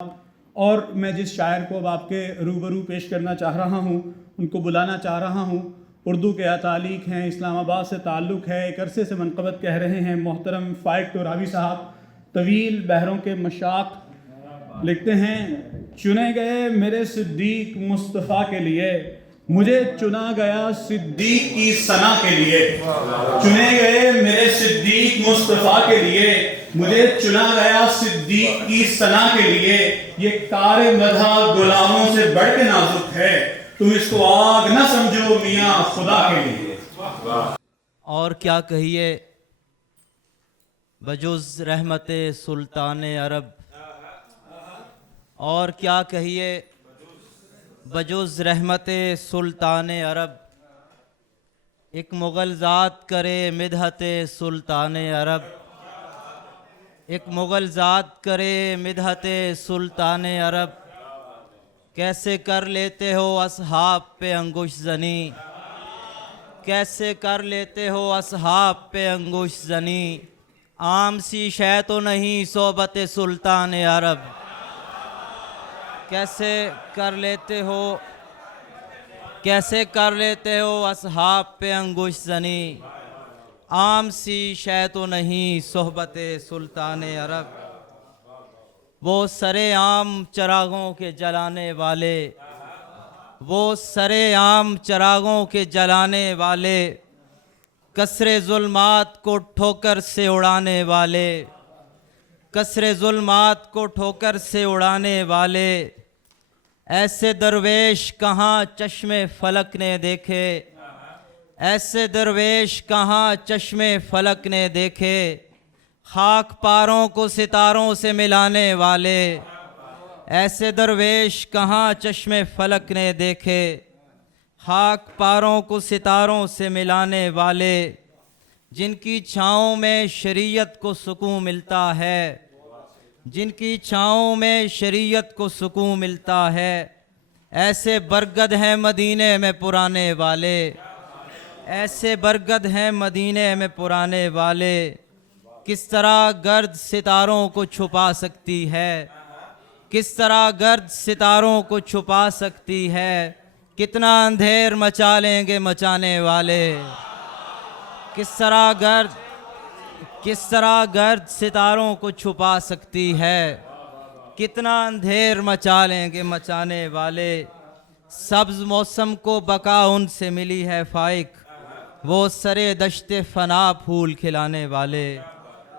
और मैं जिस शायर को अब आपके रूबरू पेश करना चाह रहा हूँ, उनको बुलाना चाह रहा हूँ, उर्दू के अतालिक हैं, इस्लामाबाद से ताल्लुक़ है, एक अरसे से मनक़बत कह रहे हैं, मोहतरम फ़ाइक तोरावी साहब। तवील बहरों के मशाक लिखते हैं, चुने गए मेरे सिद्दीक मुस्तफ़ा के लिए, मुझे चुना गया सिद्दीक की सना के लिए। चुने गए मेरे सिद्दीक मुस्तफ़ा के लिए, मुझे चुना गया सिद्दीक की सना के लिए। ये कार मधा गुलामों से बढ़ के नाजुक है, तुम इसको आग न समझो मियाँ खुदा के लिए। और क्या कहिए बजुज़ रहमते सुल्तान अरब, और क्या कहिए बजुज़ रहमते सुल्तान अरब। एक मुग़ल ज़ात करे मिदहते सुल्तान अरब, एक मुग़ल ज़ात करे मिदहते सुल्तान अरब। कैसे कर लेते हो असहाब पे अंगुश ज़नी, कैसे कर लेते हो असहाब पे अंगुश ज़नी। आम सी शय तो नहीं सोबत सुल्तान अरब। कैसे कर लेते हो, कैसे कर लेते हो असहाब पे अंगुश ज़नी। आम सी शय तो नहीं सोहबत सुल्तान अरब। वो सरे आम चरागों के जलाने वाले, वो सरे आम चरागों के जलाने वाले, कसरे जुल्मात को ठोकर से उड़ाने वाले, कसरे जुल्मात को ठोकर से उड़ाने वाले। ऐसे दरवेश कहाँ चश्मे फलक ने देखे, ऐसे दरवेश कहाँ चश्मे फलक ने देखे। खाक पारों को सितारों से मिलाने वाले, ऐसे दरवेश कहाँ चश्मे फलक ने देखे। खाक पारों को सितारों से मिलाने वाले, जिनकी छाँव में शरीयत को सुकून मिलता है, जिनकी छाँव में शरीयत को सुकून मिलता है। ऐसे बरगद हैं मदीने में पुराने वाले, ऐसे बरगद हैं मदीने में पुराने वाले। किस तरह गर्द सितारों को छुपा सकती है, किस तरह गर्द सितारों को छुपा सकती है। कितना अंधेर मचा लेंगे मचाने वाले, किस तरह गर्द, किस तरह गर्द सितारों को छुपा सकती है। कितना अंधेर मचा लेंगे मचाने वाले। सब्ज़ मौसम को बका उनसे मिली है फ़ाइक, वो सरे दश्ते फना फूल खिलाने वाले।